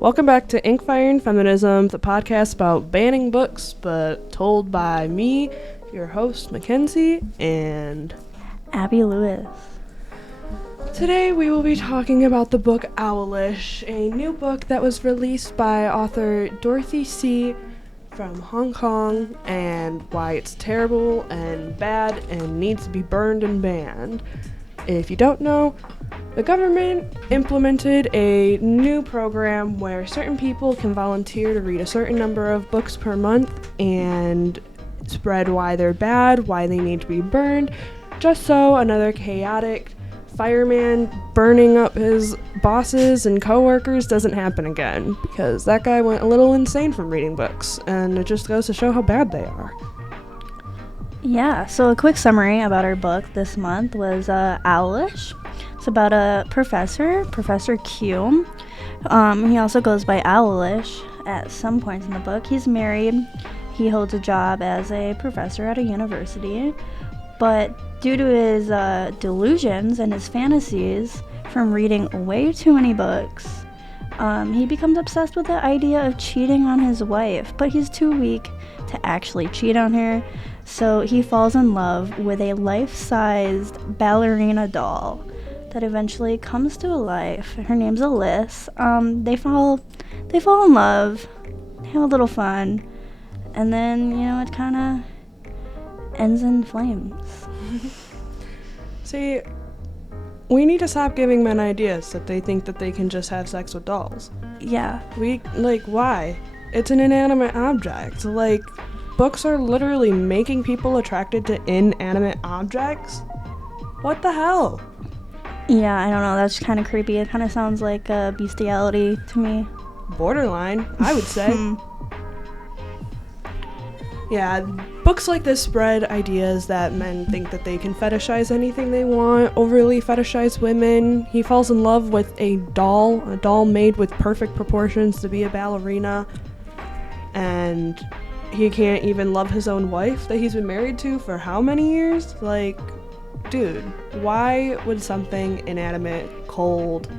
Welcome back to Ink Fire and Feminism, the podcast about banning books, but told by me, your host, Mackenzie, and Abby Lewis. Today we will be talking about the book Owlish, a new book that was released by author Dorthey Tse from Hong Kong, and why it's terrible and bad and needs to be burned and banned. If you don't know, the government implemented a new program where certain people can volunteer to read a certain number of books per month and spread why they're bad, why they need to be burned, just so another chaotic fireman burning up his bosses and coworkers doesn't happen again, because that guy went a little insane from reading books, and it just goes to show how bad they are. Yeah, so a quick summary about our book this month was Owlish. It's about a professor, Professor Q. He also goes by Owlish at some points in the book. He's married. He holds a job as a professor at a university. But due to his delusions and his fantasies from reading way too many books, he becomes obsessed with the idea of cheating on his wife. But he's too weak to actually cheat on her. So he falls in love with a life-sized ballerina doll that eventually comes to life. Her name's Owlish. They fall in love, have a little fun, and then, it kind of ends in flames. See, we need to stop giving men ideas that they think that they can just have sex with dolls. Yeah. Why? It's an inanimate object. Books are literally making people attracted to inanimate objects? What the hell? Yeah, I don't know. That's kind of creepy. It kind of sounds like bestiality to me. Borderline, I would say. Yeah, books like this spread ideas that men think that they can fetishize anything they want, overly fetishize women. He falls in love with a doll made with perfect proportions to be a ballerina, and he can't even love his own wife that he's been married to for how many years? Dude, why would something inanimate, cold,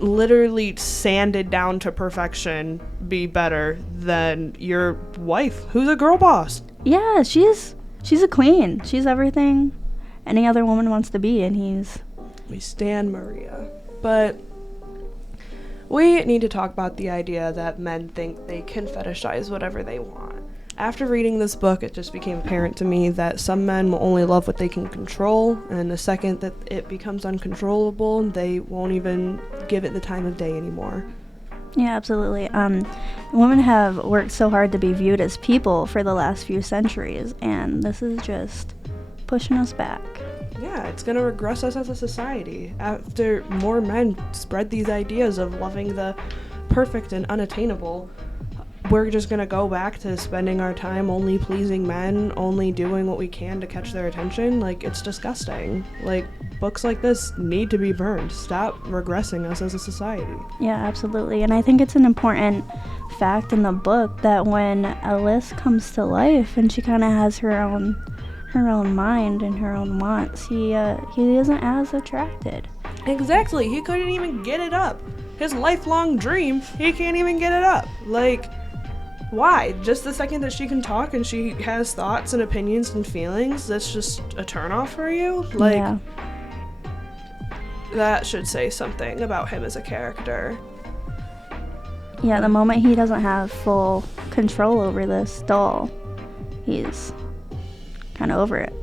literally sanded down to perfection be better than your wife, who's a girl boss? Yeah, she's a queen. She's everything any other woman wants to be, and We stan Maria. But we need to talk about the idea that men think they can fetishize whatever they want. After reading this book, it just became apparent to me that some men will only love what they can control, and the second that it becomes uncontrollable, they won't even give it the time of day anymore. Yeah, absolutely. Women have worked so hard to be viewed as people for the last few centuries, and this is just pushing us back. Yeah, it's going to regress us as a society. After more men spread these ideas of loving the perfect and unattainable, we're just going to go back to spending our time only pleasing men, only doing what we can to catch their attention. It's disgusting. Books like this need to be burned. Stop regressing us as a society. Yeah, absolutely. And I think it's an important fact in the book that when Owlish comes to life and she kind of has her own mind and her own wants, he isn't as attracted. Exactly. He couldn't even get it up. His lifelong dream, he can't even get it up. Why? Just the second that she can talk and she has thoughts and opinions and feelings, that's just a turnoff for you? Yeah. That should say something about him as a character. Yeah, the moment he doesn't have full control over this doll, he's kind of over it.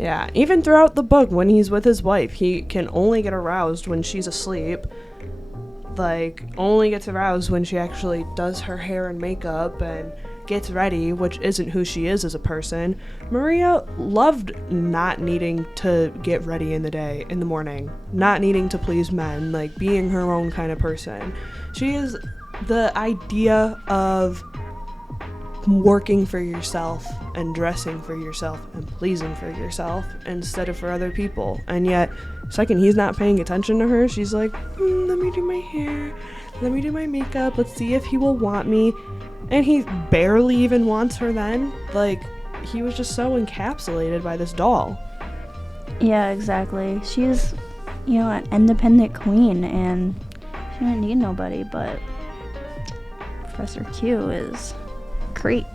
Yeah, even throughout the book, when he's with his wife, he can only get aroused when she's asleep. Only gets aroused when she actually does her hair and makeup and gets ready, which isn't who she is as a person. Maria loved not needing to get ready in the morning, not needing to please men, being her own kind of person. She is the idea of working for yourself and dressing for yourself and pleasing for yourself instead of for other people. And yet, second he's not paying attention to her, she's like, let me do my hair, let me do my makeup, let's see if he will want me. And he barely even wants her then. He was just so encapsulated by this doll. Yeah, exactly. She's, an independent queen, and She didn't need nobody, but Professor Q is a creep.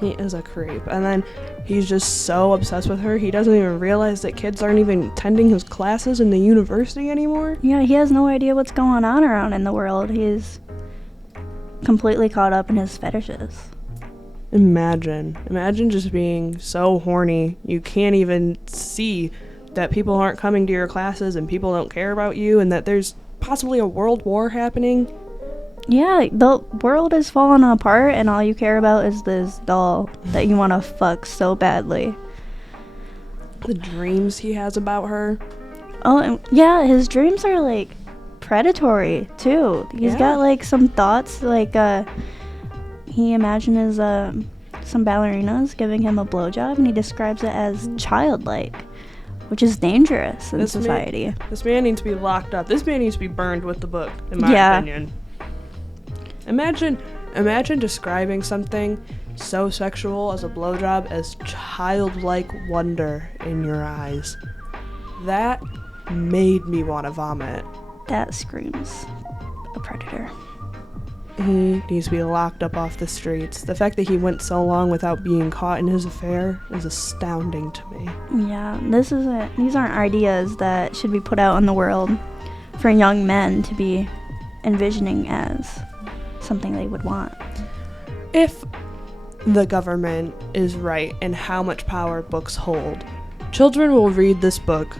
He is a creep. And then he's just so obsessed with her, he doesn't even realize that kids aren't even attending his classes in the university anymore. Yeah, he has no idea what's going on around in the world. He's completely caught up in his fetishes. Imagine just being so horny you can't even see that people aren't coming to your classes and people don't care about you and that there's possibly a world war happening. Yeah, the world is falling apart and all you care about is this doll that you want to fuck so badly. The dreams he has about her. Oh, and yeah, his dreams are like predatory too. He's got like some thoughts, like he imagines some ballerinas giving him a blowjob and he describes it as childlike, which is dangerous in society. This man needs to be locked up. This man needs to be burned with the book, in my opinion. Imagine describing something so sexual as a blowjob as childlike wonder in your eyes. That made me want to vomit. That screams a predator. He needs to be locked up off the streets. The fact that he went so long without being caught in his affair is astounding to me. Yeah, these aren't ideas that should be put out in the world for young men to be envisioning as something they would want. If the government is right in how much power books hold, children will read this book,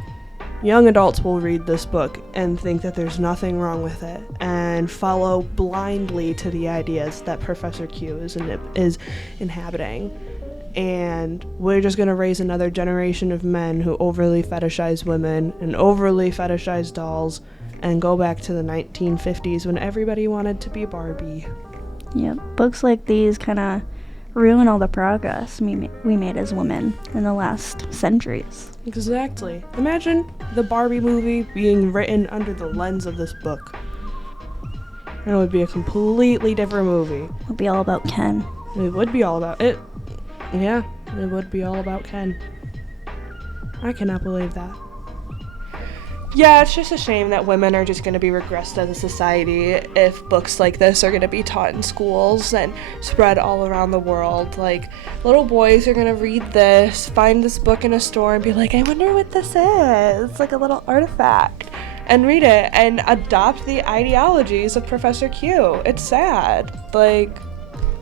young adults will read this book and think that there's nothing wrong with it and follow blindly to the ideas that Professor Q is inhabiting. And we're just going to raise another generation of men who overly fetishize women and overly fetishize dolls and go back to the 1950s when everybody wanted to be Barbie. Yeah, books like these kind of ruin all the progress we made as women in the last centuries. Exactly. Imagine the Barbie movie being written under the lens of this book. And it would be a completely different movie. It would be all about Ken. It would be all about it. Yeah, it would be all about Ken. I cannot believe that. Yeah, it's just a shame that women are just going to be regressed as a society if books like this are going to be taught in schools and spread all around the world. Like, little boys are going to read this, find this book in a store and be like, I wonder what this is. It's like a little artifact. And read it and adopt the ideologies of Professor Q. It's sad. Like...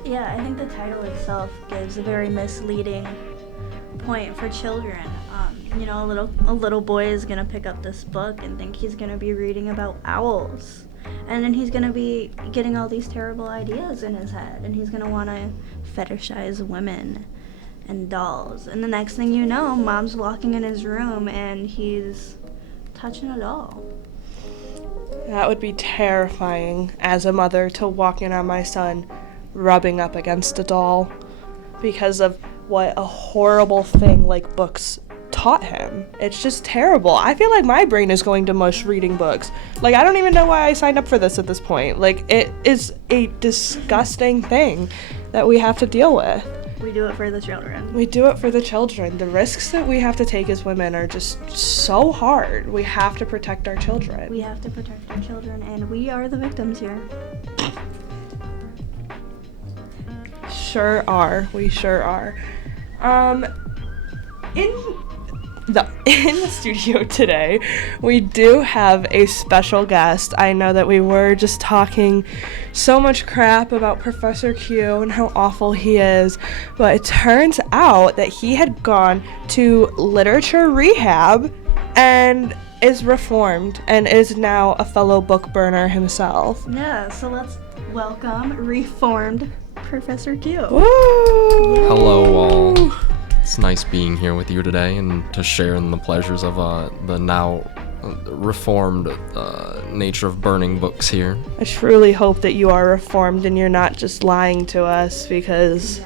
Yeah, I think the title itself gives a very misleading point for children. A little boy is gonna pick up this book and think he's gonna be reading about owls, and then he's gonna be getting all these terrible ideas in his head, and he's gonna want to fetishize women and dolls, and the next thing you know, mom's walking in his room and he's touching a doll. That would be terrifying as a mother, to walk in on my son rubbing up against a doll because of what a horrible thing like books taught him. It's just terrible. I feel like my brain is going to mush reading books. Like, I don't even know why I signed up for this at this point. Like, it is a disgusting thing that we have to deal with. We do it for the children. We do it for the children. The risks that we have to take as women are just so hard. We have to protect our children. We have to protect our children, and we are the victims here. Sure are. We sure are. In the studio today, we do have a special guest. I know that we were just talking so much crap about Professor Q and how awful he is, but it turns out that he had gone to literature rehab and is reformed and is now a fellow book burner himself. Yeah, so let's welcome reformed Professor Q. Woo! Hello all. It's nice being here with you today and to share in the pleasures of the now reformed nature of burning books here. I truly hope that you are reformed and you're not just lying to us, because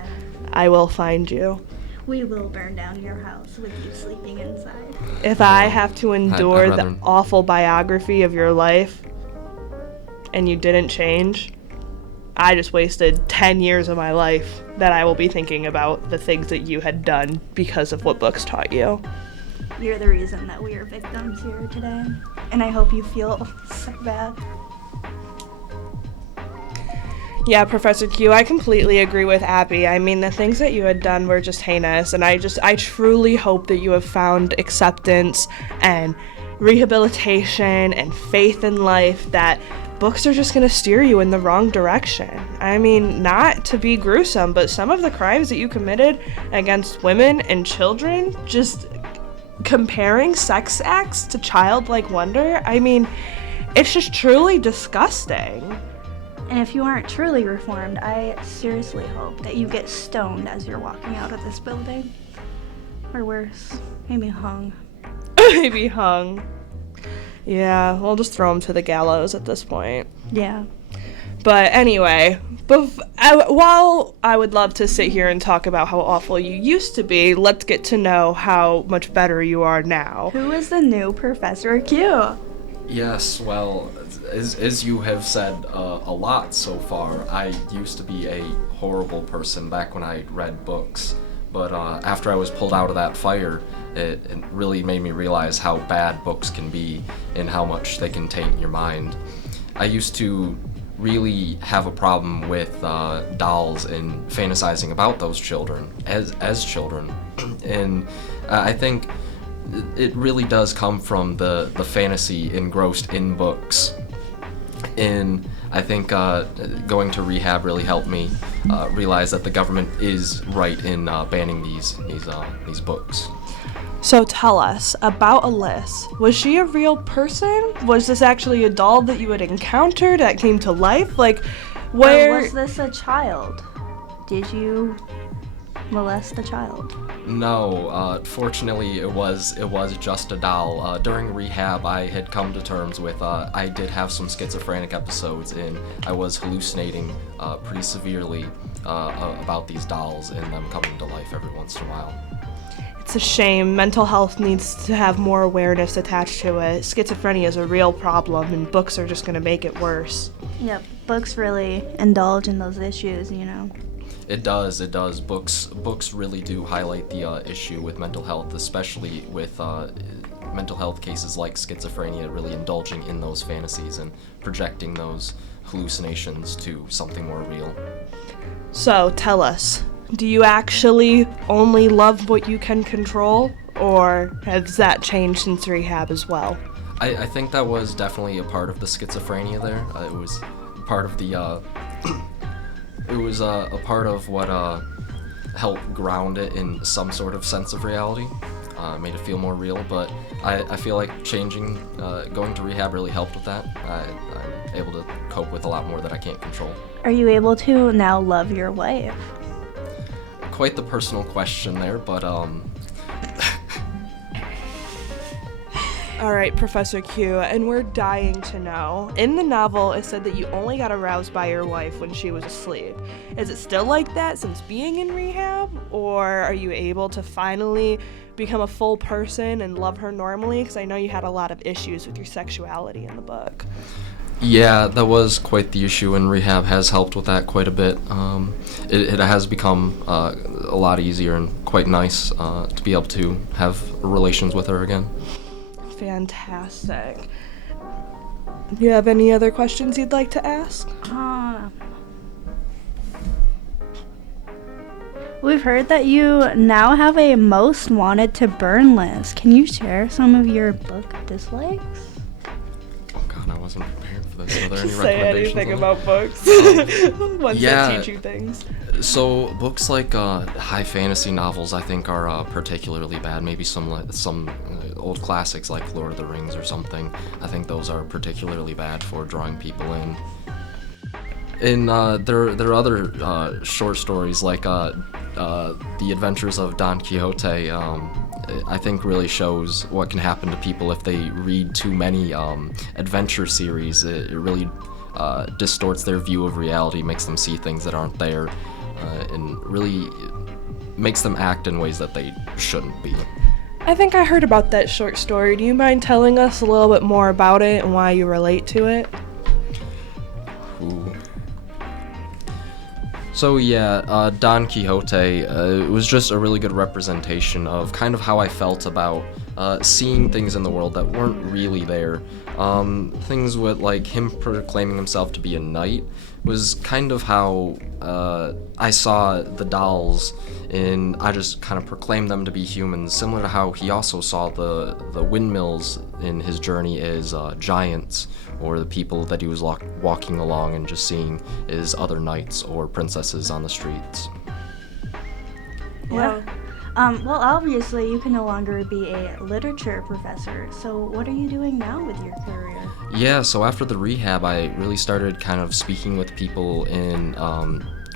I will find you. We will burn down your house with you sleeping inside. If I have to endure I'd the rather- awful biography of your life and you didn't change, I just wasted 10 years of my life that I will be thinking about the things that you had done because of what books taught you. You're the reason that we are victims here today, and I hope you feel so bad. Yeah, Professor Q, I completely agree with Abby. I mean, the things that you had done were just heinous, and I truly hope that you have found acceptance and rehabilitation and faith in life, that books are just going to steer you in the wrong direction. I mean, not to be gruesome, but some of the crimes that you committed against women and children, just comparing sex acts to childlike wonder, I mean, it's just truly disgusting. And if you aren't truly reformed, I seriously hope that you get stoned as you're walking out of this building. Or worse, maybe hung. Maybe hung. Yeah, we'll just throw him to the gallows at this point. Yeah. But anyway, while I would love to sit here and talk about how awful you used to be, let's get to know how much better you are now. Who is the new Professor Q? Yes, well, as you have said a lot so far, I used to be a horrible person back when I read books. But after I was pulled out of that fire, it really made me realize how bad books can be and how much they can taint your mind. I used to really have a problem with dolls and fantasizing about those children as children. And I think it really does come from the fantasy engrossed in books. And I think going to rehab really helped me realize that the government is right in banning these books. So tell us about Owlish. Was she a real person? Was this actually a doll that you had encountered that came to life? Like, where... Or was this a child? Did you molest a child? No, fortunately it was just a doll. During rehab I had come to terms with, I did have some schizophrenic episodes and I was hallucinating pretty severely about these dolls and them coming to life every once in a while. It's a shame. Mental health needs to have more awareness attached to it. Schizophrenia is a real problem and books are just going to make it worse. Yep, books really indulge in those issues, you know. It does. Books really do highlight the issue with mental health, especially with mental health cases like schizophrenia, really indulging in those fantasies and projecting those hallucinations to something more real. So, tell us, do you actually only love what you can control, or has that changed since rehab as well? I think that was definitely a part of the schizophrenia there. It was part of the... It was a part of what helped ground it in some sort of sense of reality, made it feel more real, but I feel like going to rehab really helped with that. I'm able to cope with a lot more that I can't control. Are you able to now love your wife? Quite the personal question there, but All right, Professor Q, and we're dying to know. In the novel, it said that you only got aroused by your wife when she was asleep. Is it still like that since being in rehab? Or are you able to finally become a full person and love her normally? Because I know you had a lot of issues with your sexuality in the book. yeah, that was quite the issue, and rehab has helped with that quite a bit. It has become a lot easier and quite nice to be able to have relations with her again. Fantastic. Do you have any other questions you'd like to ask? We've heard that you now have a most wanted to burn list. Can you share some of your book dislikes? Oh god, I wasn't prepared for this. Are there any Say recommendations anything on about books. Ones yeah. that teach you things. So books like high fantasy novels, I think, are particularly bad. Maybe some old classics like Lord of the Rings or something. I think those are particularly bad for drawing people in. And there are other short stories like The Adventures of Don Quixote. I think really shows what can happen to people if they read too many adventure series. It really distorts their view of reality, makes them see things that aren't there, and really makes them act in ways that they shouldn't be. I think I heard about that short story. Do you mind telling us a little bit more about it and why you relate to it? Ooh. So yeah, Don Quixote, it was just a really good representation of kind of how I felt about seeing things in the world that weren't really there. Things with, like, him proclaiming himself to be a knight was kind of how I saw the dolls, and I just kind of proclaimed them to be humans, similar to how he also saw the windmills in his journey as giants, or the people that he was walking along and just seeing as other knights or princesses on the streets. Yeah. Well, obviously, you can no longer be a literature professor, so what are you doing now with your career? Yeah, so after the rehab, I really started kind of speaking with people and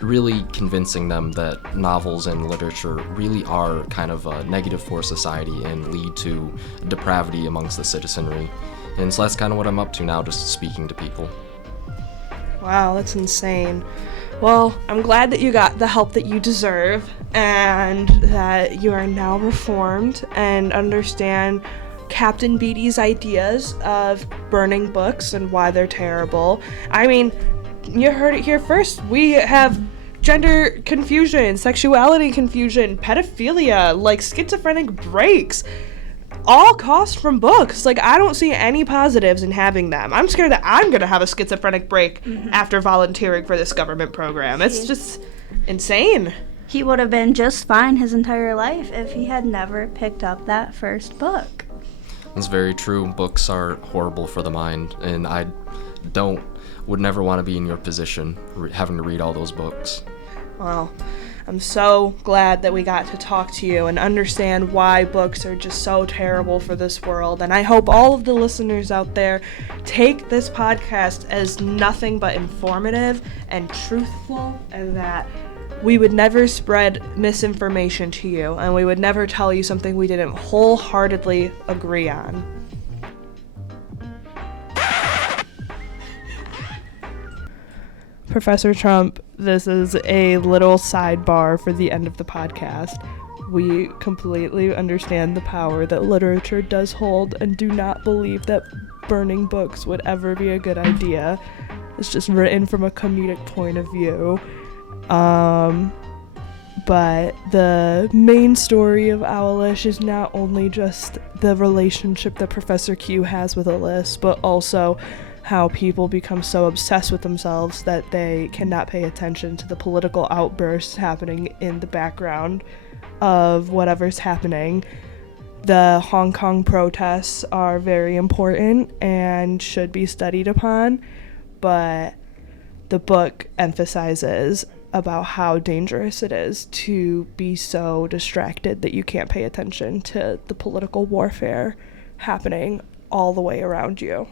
really convincing them that novels and literature really are kind of negative for society and lead to depravity amongst the citizenry. And so that's kind of what I'm up to now, just speaking to people. Wow, that's insane. Well, I'm glad that you got the help that you deserve and that you are now reformed and understand Captain Beatty's ideas of burning books and why they're terrible. I mean, you heard it here first. We have gender confusion, sexuality confusion, pedophilia, like schizophrenic breaks. All cost from books. Like, I don't see any positives in having them. I'm scared that I'm gonna have a schizophrenic break after volunteering for this government program. It's just insane. He would have been just fine his entire life if he had never picked up that first book. That's very true. Books are horrible for the mind, and I would never want to be in your position, having to read all those books. Well, I'm so glad that we got to talk to you and understand why books are just so terrible for this world. And I hope all of the listeners out there take this podcast as nothing but informative and truthful, and that we would never spread misinformation to you, and we would never tell you something we didn't wholeheartedly agree on. Professor Trump, this is a little sidebar for the end of the podcast. We completely understand the power that literature does hold and do not believe that burning books would ever be a good idea. It's just written from a comedic point of view. But the main story of Owlish is not only just the relationship that Professor Q has with Alice, but also how people become so obsessed with themselves that they cannot pay attention to the political outbursts happening in the background of whatever's happening. The Hong Kong protests are very important and should be studied upon, but the book emphasizes about how dangerous it is to be so distracted that you can't pay attention to the political warfare happening all the way around you.